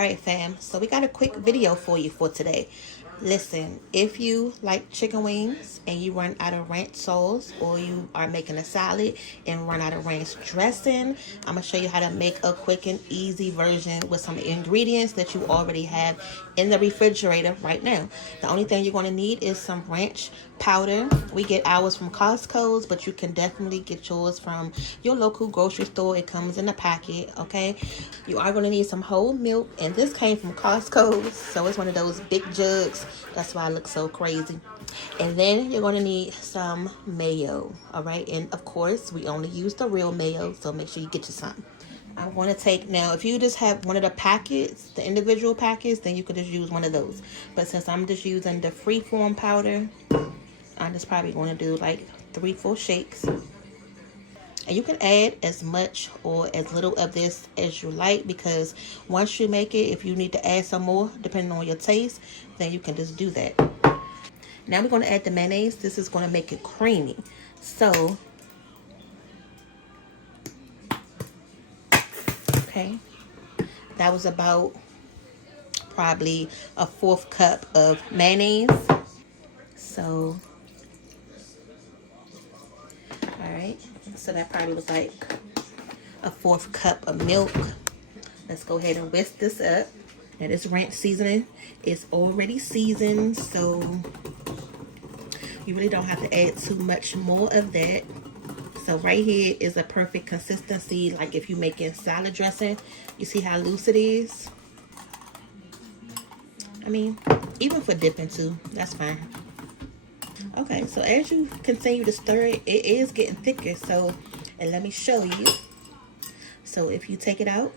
Alright fam, so we got a quick video for you for today. Listen, if you like chicken wings and you run out of ranch sauce, or you are making a salad and run out of ranch dressing, I'm going to show you how to make a quick and easy version with some ingredients that you already have in the refrigerator right now. The only thing you're going to need is some ranch powder. We get ours from Costco's, but you can definitely get yours from your local grocery store. It comes in a packet, okay? You are going to need some whole milk, and this came from Costco's, so it's one of those big jugs. That's why I look so crazy. And then you're going to need some mayo, all right? And of course, we only use the real mayo, so make sure you get you some. I'm going to take, now if you just have one of the packets, the individual packets, then you could just use one of those. But since I'm just using the free-form powder, I'm just probably going to do like 3-4 shakes. And you can add as much or as little of this as you like, because once you make it, if you need to add some more depending on your taste, then you can just do that. Now we're going to add the mayonnaise. This is going to make it creamy. So, okay, that was about probably a 1/4 cup of mayonnaise. So, all right, so that probably was like a 1/4 cup of milk. Let's go ahead and whisk this up. Now this ranch seasoning is already seasoned, so you really don't have to add too much more of that. So right here is a perfect consistency, like if you're making salad dressing. You see how loose it is? I mean, even for dipping too, that's fine. Okay, so as you continue to stir it, it is getting thicker. So, and let me show you. So if you take it out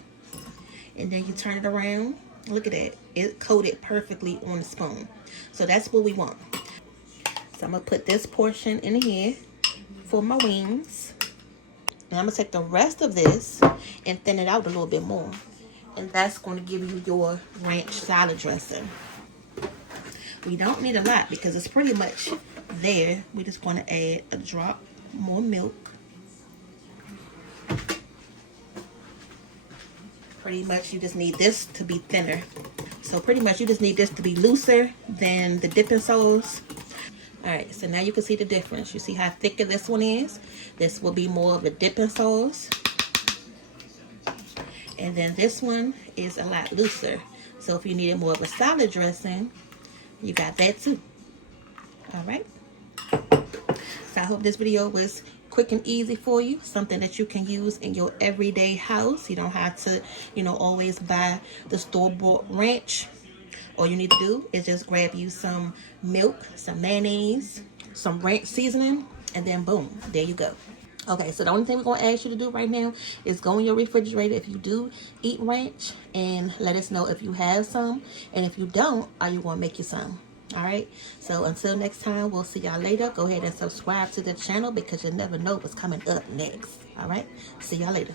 and then you turn it around, look at that. It coated perfectly on the spoon. So that's what we want. So I'm going to put this portion in here for my wings. And I'm going to take the rest of this and thin it out a little bit more. And that's going to give you your ranch salad dressing. We don't need a lot because it's pretty much there. We just want to add a drop more milk. Pretty much you just need this to be thinner. So pretty much you just need this to be looser than the dipping sauce. Alright, so now you can see the difference. You see how thicker this one is? This will be more of a dipping sauce. And then this one is a lot looser. So if you needed more of a salad dressing, you got that too. Alright. So I hope this video was quick and easy for you. Something that you can use in your everyday house. You don't have to, always buy the store-bought ranch. All you need to do is just grab you some milk, some mayonnaise, some ranch seasoning, and then boom, there you go. Okay, so the only thing we're going to ask you to do right now is go in your refrigerator if you do eat ranch, and let us know if you have some, and if you don't, are you going to make you some? Alright, so until next time, we'll see y'all later. Go ahead and subscribe to the channel because you never know what's coming up next. Alright, see y'all later.